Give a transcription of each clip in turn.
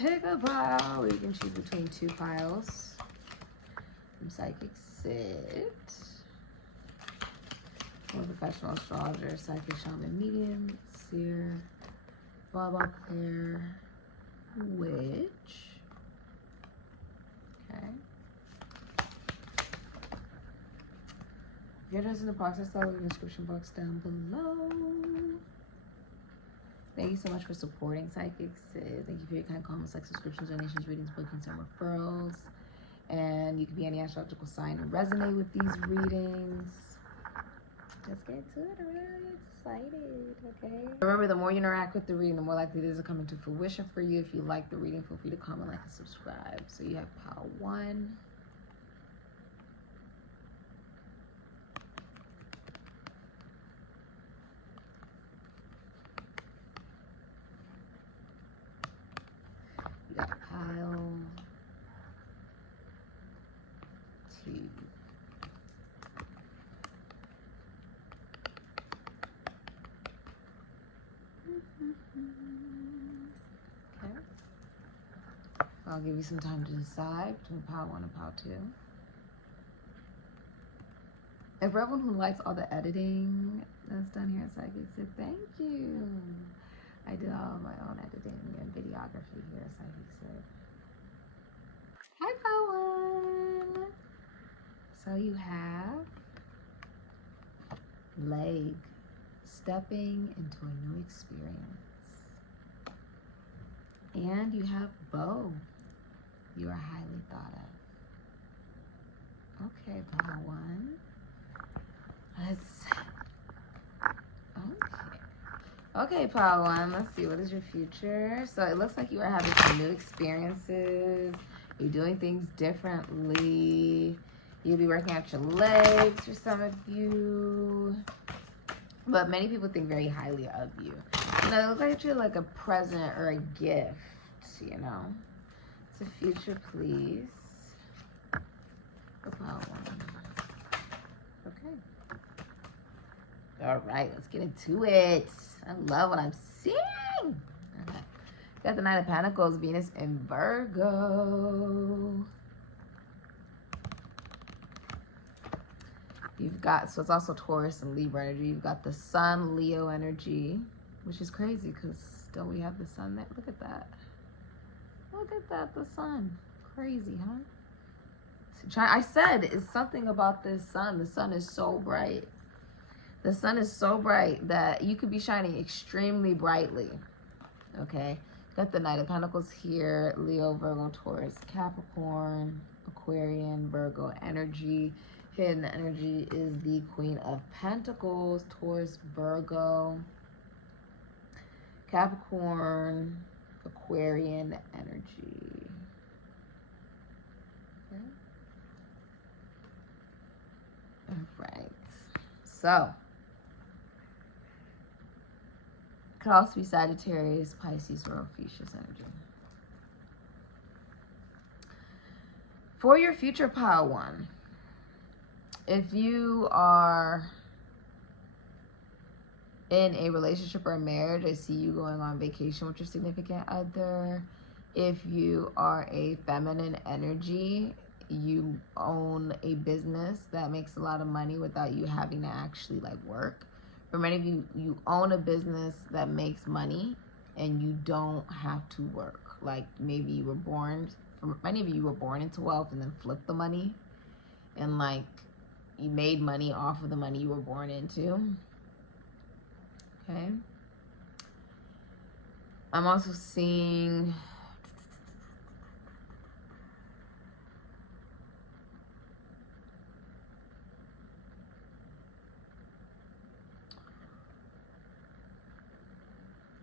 pick a pile. You can choose between 2 piles. From SIKIKSYD. Or professional astrologer, psychic, shaman, medium, seer, volleyball player, witch. Okay. If you're interested in the process, I'll leave in the description box down below. Thank you so much for supporting SIKIKSYD. Thank you for your kind comments, like subscriptions, donations, readings, bookings, and referrals. And you can be any astrological sign and resonate with these readings. Let's get to it. I'm really excited, okay? Remember, the more you interact with the reading, the more likely it is to come into fruition for you. If you like the reading, feel free to comment, like, and subscribe. So you have pile 1. You got pile 2. Okay. I'll give you some time to decide between pile 1 and pile 2. And for everyone who likes all the editing that's done here at SIKIKSYD, thank you. I do all of my own editing and videography here at SIKIKSYD. Hi, pile 1. So you have leg, stepping into a new experience. And you have bow, you are highly thought of. Okay, pile 1. Okay, pile 1, let's see, what is your future? So it looks like you are having some new experiences. You're doing things differently. You'll be working out your legs for some of you. But many people think very highly of you. You know, it looks like you're like a present or a gift, you know. It's a future, please. For pile 1. Okay. All right, let's get into it. I love what I'm seeing. Okay. Got the Knight of Pentacles, Venus in Virgo. You've got, so it's also Taurus and Libra energy. You've got the Sun, Leo energy, which is crazy because don't we have the Sun there? Look at that. Look at that, the Sun. Crazy, huh? I said it's something about this Sun. The Sun is so bright. The Sun is so bright that you could be shining extremely brightly. Okay. Got the Knight of Pentacles here. Leo, Virgo, Taurus, Capricorn, Aquarian, Virgo energy. Hidden energy is the Queen of Pentacles, Taurus, Virgo, Capricorn, Aquarian energy. Okay. All right. So, could also be Sagittarius, Pisces, or Ophiuchus energy. For your future, pile 1. If you are in a relationship or a marriage, I see you going on vacation with your significant other. If you are a feminine energy, you own a business that makes a lot of money without you having to actually like work. For many of you, you own a business that makes money and you don't have to work. Like maybe you were born, for many of you were born into wealth and then flipped the money. And like, you made money off of the money you were born into. Okay. I'm also seeing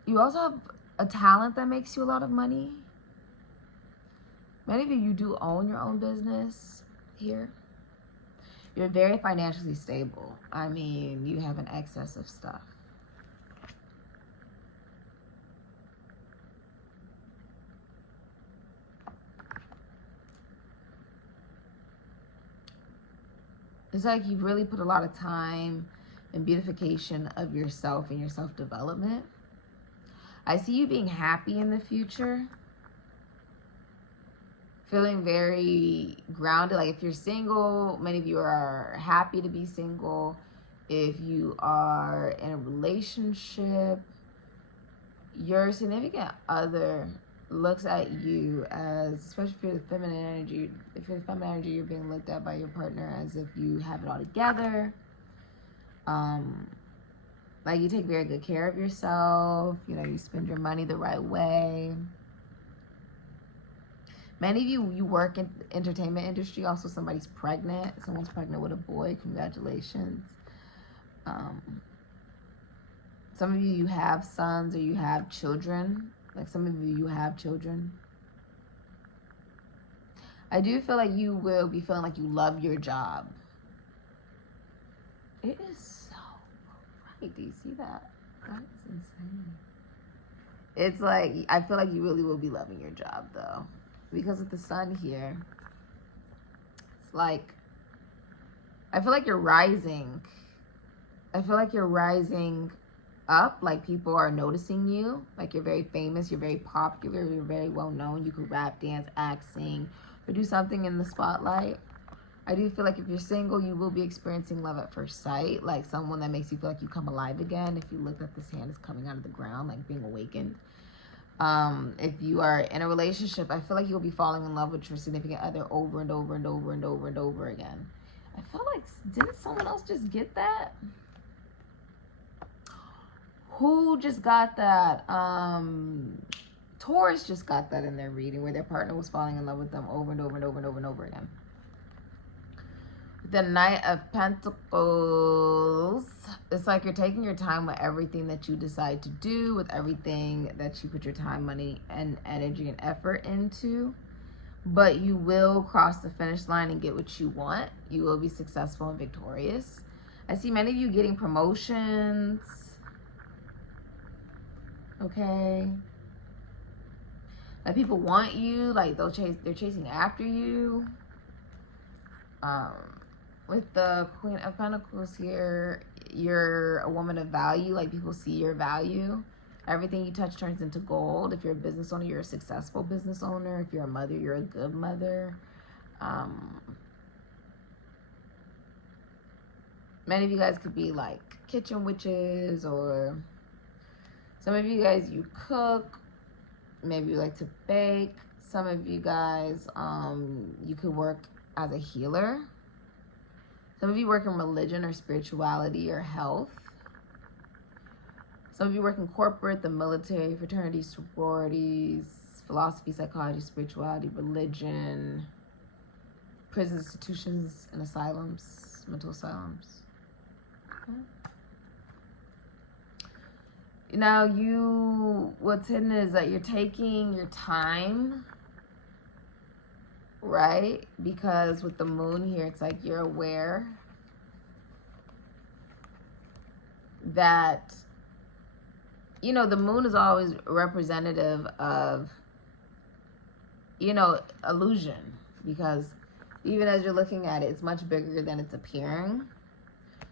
you also have a talent that makes you a lot of money. Many of you do own your own business here. You're very financially stable. I mean, you have an excess of stuff. It's like you've really put a lot of time and beautification of yourself and your self-development. I see you being happy in the future. feeling very grounded. Like if you're single, many of you are happy to be single. If you are in a relationship, your significant other looks at you as, especially if you're the feminine energy, if you're the feminine energy, you're being looked at by your partner as if you have it all together. Like you take very good care of yourself, you know, you spend your money the right way. Many of you work in the entertainment industry. Also, somebody's pregnant. Someone's pregnant with a boy. Congratulations. Some of you have sons or you have children. Like some of you have children. I do feel like you will be feeling like you love your job. It is so bright. Do you see that? That is insane. It's like, I feel like you really will be loving your job though. Because of the sun here. It's like, I feel like you're rising. I feel like you're rising up, like people are noticing you, like you're very famous, you're very popular, you're very well known, you can rap, dance, act, sing, or do something in the spotlight. I do feel like if you're single, you will be experiencing love at first sight, like someone that makes you feel like you come alive again. If you look at this hand is coming out of the ground, like being awakened. If you are in a relationship, I feel like you'll be falling in love with your significant other over and over and over and over and over again. I feel like, didn't someone else just get that? Who just got that? Taurus just got that in their reading where their partner was falling in love with them over and over and over and over and over again. The Knight of Pentacles. It's like you're taking your time with everything that you decide to do, with everything that you put your time, money, and energy and effort into. But you will cross the finish line and get what you want. You will be successful and victorious. I see many of you getting promotions. Okay, like people want you, like they're chasing after you. With the Queen of Pentacles here, you're a woman of value. Like people see your value. Everything you touch turns into gold. If you're a business owner, you're a successful business owner. If you're a mother, you're a good mother. Many of you guys could be like kitchen witches, or some of you guys, you cook, maybe you like to bake. Some of you guys, you could work as a healer. Some of you work in religion or spirituality or health. Some of you work in corporate, the military, fraternities, sororities, philosophy, psychology, spirituality, religion, prison institutions and asylums, mental asylums. Okay. Now what's hidden is that you're taking your time, right? Because with the moon here, it's like you're aware that, you know, the moon is always representative of, you know, illusion. Because even as you're looking at it, it's much bigger than it's appearing.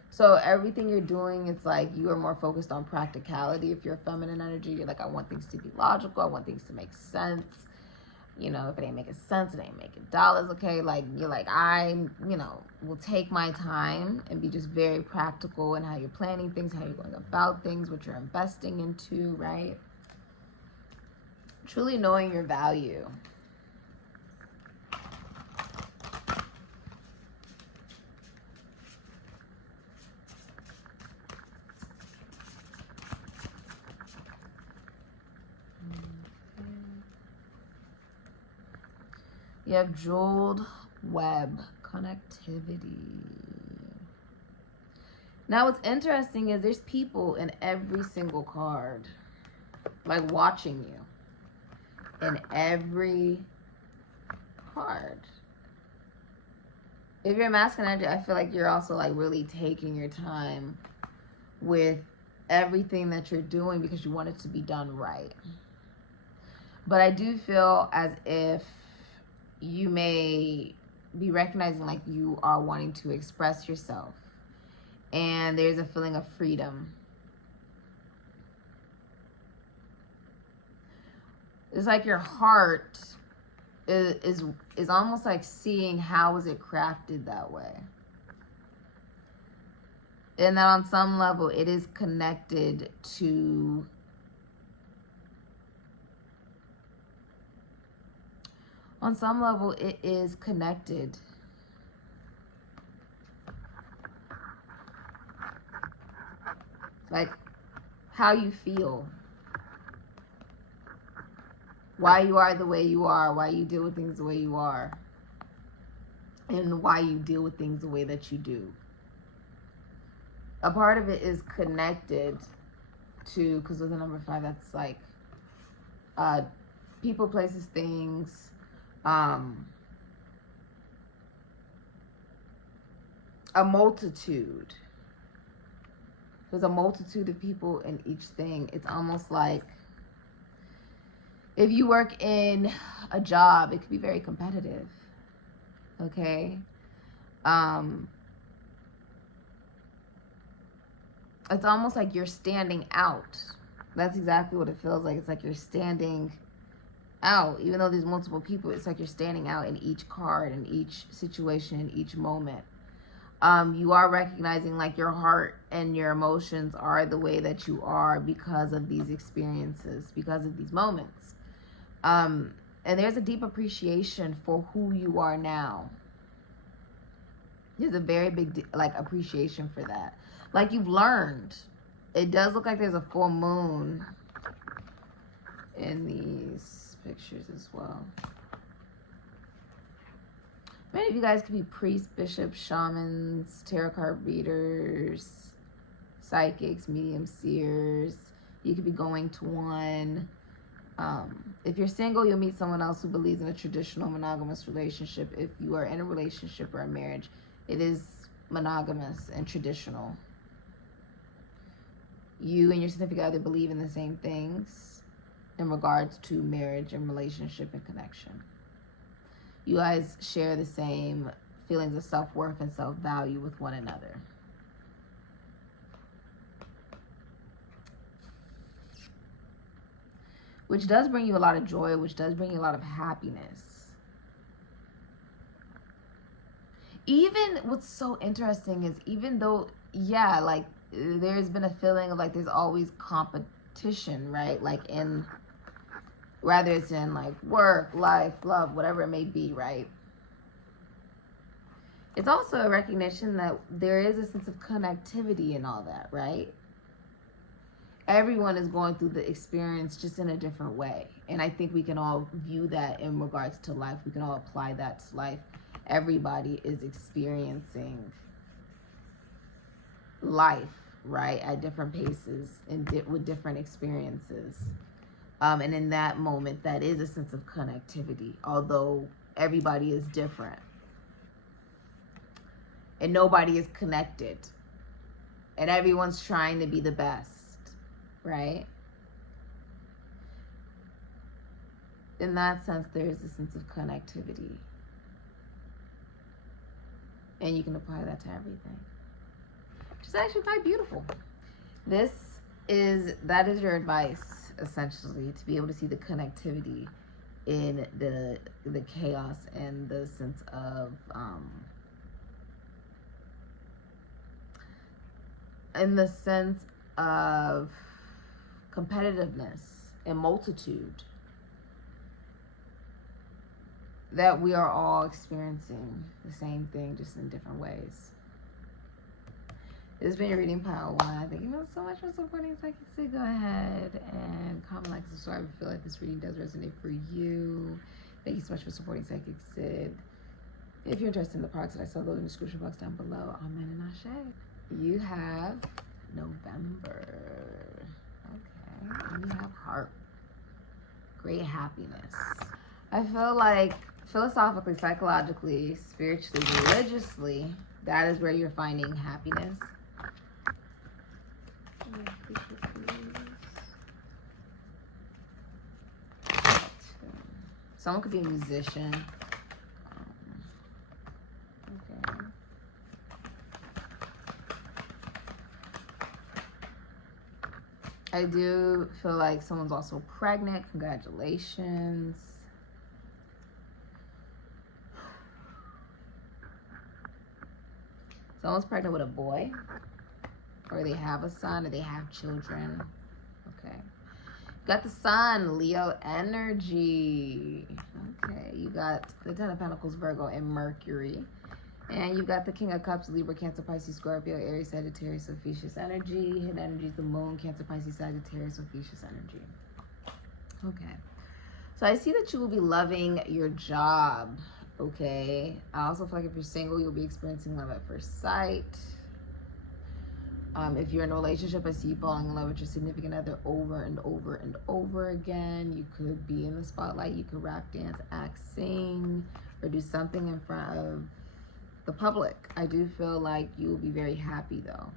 So everything you're doing, it's like you are more focused on practicality. If you're a feminine energy, you're like, I want things to be logical. I want things to make sense. You know, if it ain't making sense, it ain't making dollars, okay? Like, you're like, I, you know, will take my time and be just very practical in how you're planning things, how you're going about things, what you're investing into, right? Truly knowing your value. You have jeweled web connectivity. Now what's interesting is there's people in every single card, like watching you in every card. If you're a masculine energy, I feel like you're also like really taking your time with everything that you're doing because you want it to be done right. But I do feel as if you may be recognizing like you are wanting to express yourself, and there's a feeling of freedom. It's like your heart is almost like seeing how is it crafted that way. And that on some level it is connected to like how you feel, why you are the way you are, why you deal with things the way you are, and why you deal with things the way that you do. A part of it is connected to, because with the number 5, that's like people, places, things, a multitude. There's a multitude of people in each thing. It's almost like if you work in a job, it could be very competitive. Okay? It's almost like you're standing out. That's exactly what it feels like. It's like you're standing out. Even though there's multiple people, it's like you're standing out in each card, in each situation, in each moment. You are recognizing like your heart and your emotions are the way that you are because of these experiences, because of these moments. And there's a deep appreciation for who you are now. There's a very big appreciation for that. Like you've learned. It does look like there's a full moon in these pictures as well. Many of you guys could be priests, bishops, shamans, tarot card readers, psychics, mediums, seers. You could be going to one. If you're single, you'll meet someone else who believes in a traditional monogamous relationship. If you are in a relationship or a marriage, it is monogamous and traditional. You and your significant other believe in the same things in regards to marriage and relationship and connection. You guys share the same feelings of self-worth and self-value with one another. Which does bring you a lot of joy, which does bring you a lot of happiness. Even what's so interesting is even though, yeah, like there's been a feeling of like there's always competition, right? Like in, whether it's in like work, life, love, whatever it may be, right? It's also a recognition that there is a sense of connectivity in all that, right? Everyone is going through the experience just in a different way. And I think we can all view that in regards to life. We can all apply that to life. Everybody is experiencing life, right? At different paces and with different experiences. And in that moment, that is a sense of connectivity, although everybody is different. And nobody is connected. And everyone's trying to be the best, right? In that sense, there is a sense of connectivity. And you can apply that to everything. Which is actually quite beautiful. That is your advice, essentially, to be able to see the connectivity in the chaos and the sense of competitiveness and multitude that we are all experiencing the same thing, just in different ways. This has been your reading, pile 1. Thank you so much for supporting SIKIKSYD. Go ahead and comment, like, subscribe if you feel like this reading does resonate for you. Thank you so much for supporting SIKIKSYD. If you're interested in the products that I sell, those in the description box down below. Amen and ashe. You have November. Okay. And you have heart. Great happiness. I feel like philosophically, psychologically, spiritually, religiously, that is where you're finding happiness. Someone could be a musician. Okay. I do feel like someone's also pregnant. Congratulations. Someone's pregnant with a boy, or they have a son, or they have children. Okay. You got the sun, Leo energy. Okay. You got the Ten of Pentacles, Virgo, and Mercury. And you've got the King of Cups, Libra, Cancer, Pisces, Scorpio, Aries, Sagittarius, Ophiuchus energy. Hidden energy is the Moon, Cancer, Pisces, Sagittarius, Ophiuchus energy. Okay. So I see that you will be loving your job. Okay. I also feel like if you're single, you'll be experiencing love at first sight. If you're in a relationship, I see you falling in love with your significant other over and over and over again. You could be in the spotlight. You could rap, dance, act, sing, or do something in front of the public. I do feel like you will be very happy though.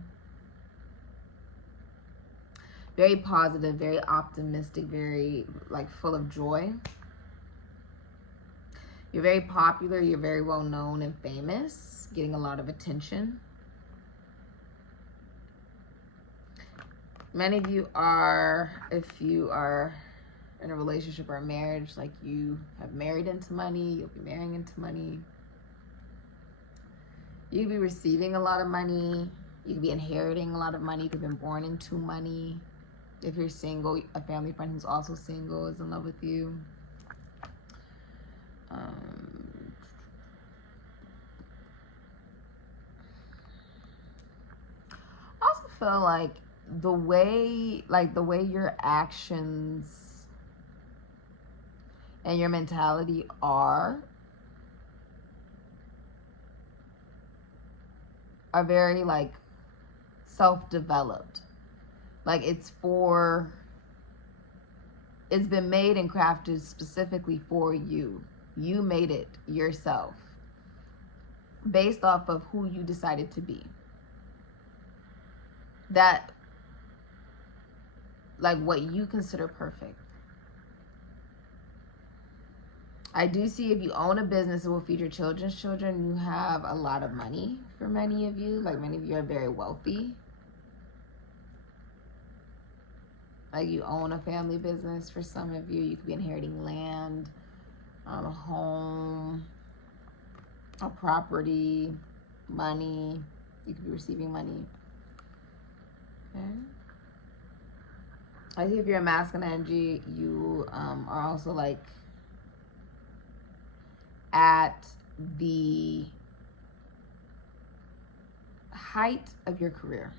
Very positive, very optimistic, very like full of joy. You're very popular. You're very well known and famous, getting a lot of attention. Many of you are, if you are in a relationship or a marriage, like you have married into money, you'll be marrying into money. You could be receiving a lot of money. You could be inheriting a lot of money. You could have been born into money. If you're single, a family friend who's also single is in love with you. I also feel like the way your actions and your mentality are very like self-developed. Like it's been made and crafted specifically for you. You made it yourself based off of who you decided to be. That, like what you consider perfect. I do see if you own a business that will feed your children's children, you have a lot of money for many of you. Like many of you are very wealthy. Like you own a family business for some of you. You could be inheriting land, a home, a property, money. You could be receiving money. Okay. I think if you're a masculine energy, you are also like at the height of your career.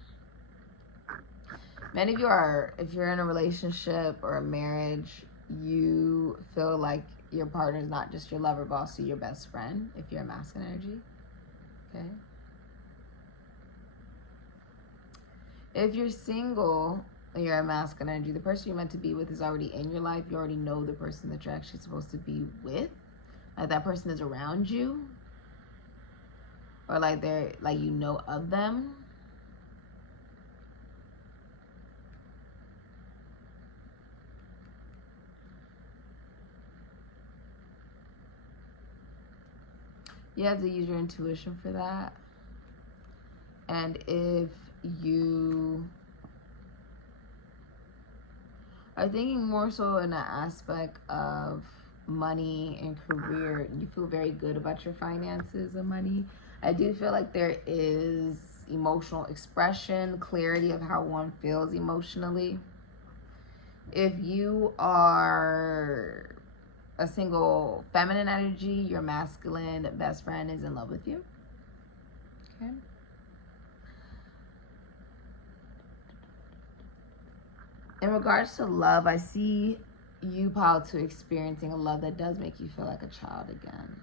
Many of you are, if you're in a relationship or a marriage, you feel like your partner is not just your lover, but also your best friend, if you're a masculine energy. Okay. If you're single and you're a masculine energy, the person you're meant to be with is already in your life. You already know the person that you're actually supposed to be with. Like that person is around you. Or like they're, like you know of them. You have to use your intuition for that. And if you are thinking more so in an aspect of money and career, you feel very good about your finances and money. I do feel like there is emotional expression, clarity of how one feels emotionally. If you are a single feminine energy, your masculine best friend is in love with you. Okay. In regards to love, I see you piled to experiencing a love that does make you feel like a child again.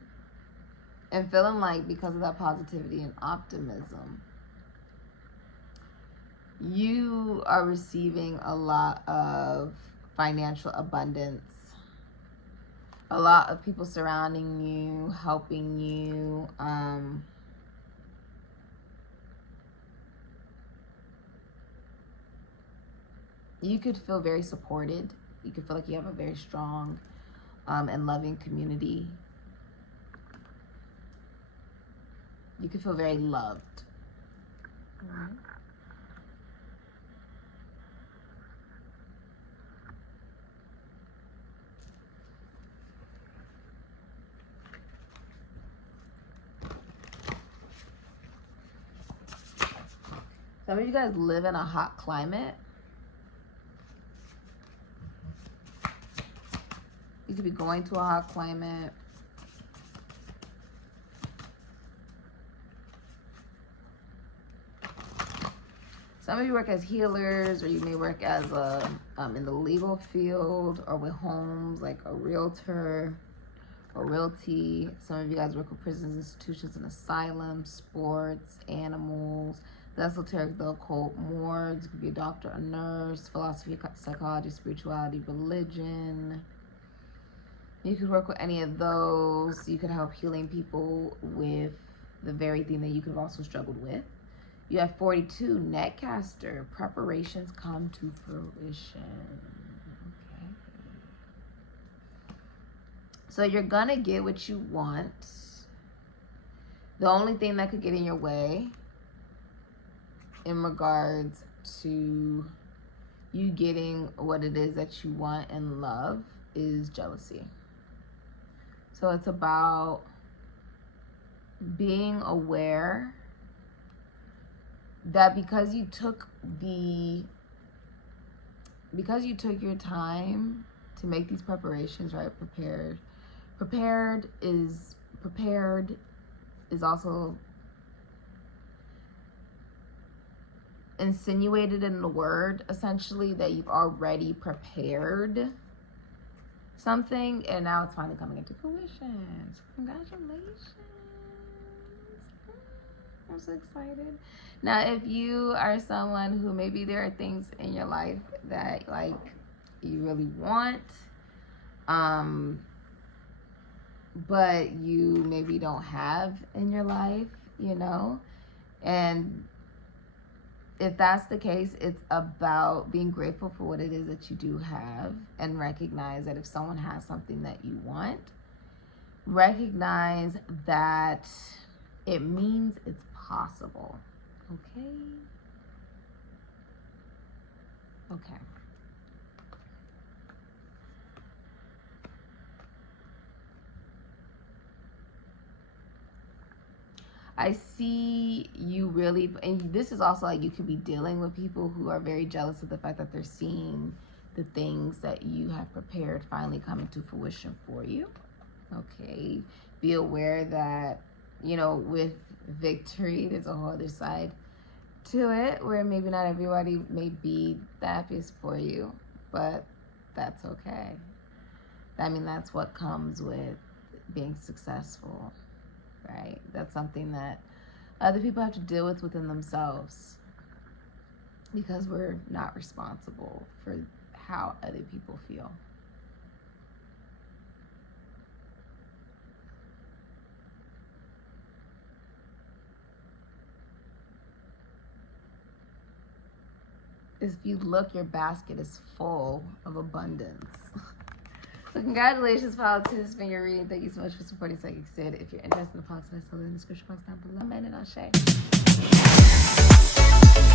And feeling like, because of that positivity and optimism, you are receiving a lot of financial abundance. A lot of people surrounding you, helping you. You could feel very supported. You could feel like you have a very strong and loving community. You could feel very loved. All right. Some of you guys live in a hot climate. You could be going to a hot climate. Some of you work as healers, or you may work as a in the legal field, or with homes, like a realtor or realty. Some of you guys work with prisons, institutions, and asylums, sports, animals, the esoteric, the occult, morgues. You could be a doctor, a nurse, philosophy, psychology, spirituality, religion. You could work with any of those. You could help healing people with the very thing that you could have also struggled with. You have 42, netcaster. Preparations come to fruition. Okay. So you're gonna get what you want. The only thing that could get in your way in regards to you getting what it is that you want in love is jealousy. So it's about being aware that because you took your time to make these preparations, right? Prepared is also insinuated in the word, essentially, that you've already prepared something, and now it's finally coming into fruition. So congratulations. I'm so excited. Now, if you are someone who maybe there are things in your life that like you really want, but you maybe don't have in your life, you know, and if that's the case, it's about being grateful for what it is that you do have, and recognize that if someone has something that you want, recognize that it means it's possible. Okay? Okay. I see you really, and this is also like you could be dealing with people who are very jealous of the fact that they're seeing the things that you have prepared finally coming to fruition for you. Okay. Be aware that, you know, with victory, there's a whole other side to it where maybe not everybody may be the happiest for you, but that's okay. I mean, that's what comes with being successful, right? That's something that other people have to deal with within themselves, because we're not responsible for how other people feel. If you look, your basket is full of abundance. So congratulations, politicians, for your reading. Thank you so much for supporting SIKIKSYD. If you're interested in the podcast, I saw in the description box down below. Amen and Ashe.